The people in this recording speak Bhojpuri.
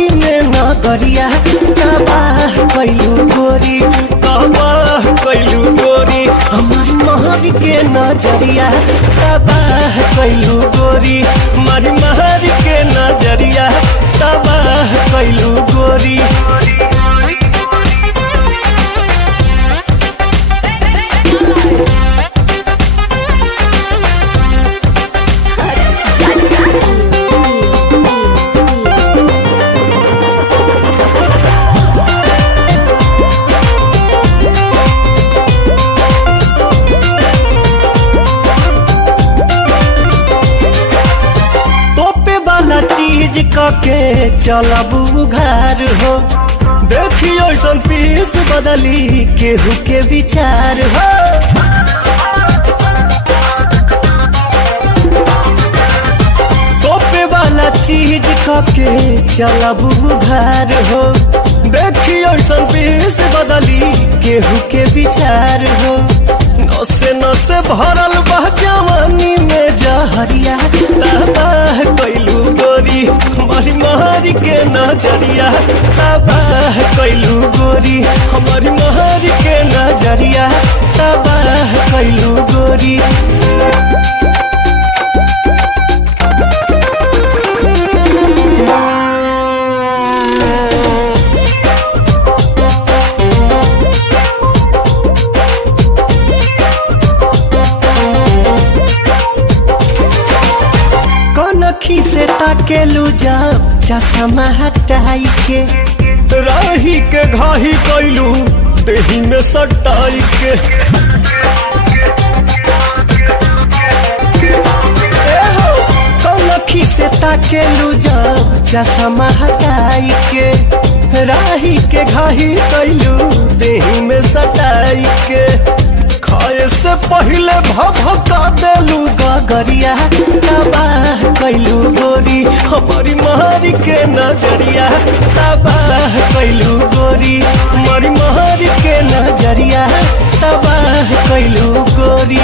ओही में नगरिया तबाह कैलू गोरी, तबाह कैलू गोरी। हमारी महर के नजरिया तबाह कैलू गोरी, हमारी महर के नजरिया तबाह कैलू गोरी। चीज के चलब उघार हो, देखियो ऐसा पीस बदली केहू के विचार हो। तोपे वाला चीज के चलब उघार हो, देखियो ऐसा पीस बदली केहू के विचार हो। नसे नसे भरल बह जवानी में जहरिया तबाह कैलू गोरी, हमारी महर के नजरिया तबाह कैलू गोरी, हमारी महर के नजरिया तबाह कैलू गोरी। कनखी से ताकेलू जब चश्मा हटाई के, राही के घाही कैलू देही में सटाई के। कनखी से ताकेलू जब चश्मा हटाई के, राही के घाही कैलू देही में सटाई के। खाए से पहले भभका देलू गगरिया तबाह कैलू गोरी, हमारी महर के नजरिया तबाह कैलू गोरी, हमारी महर के नजरिया तबाह कैलू गोरी।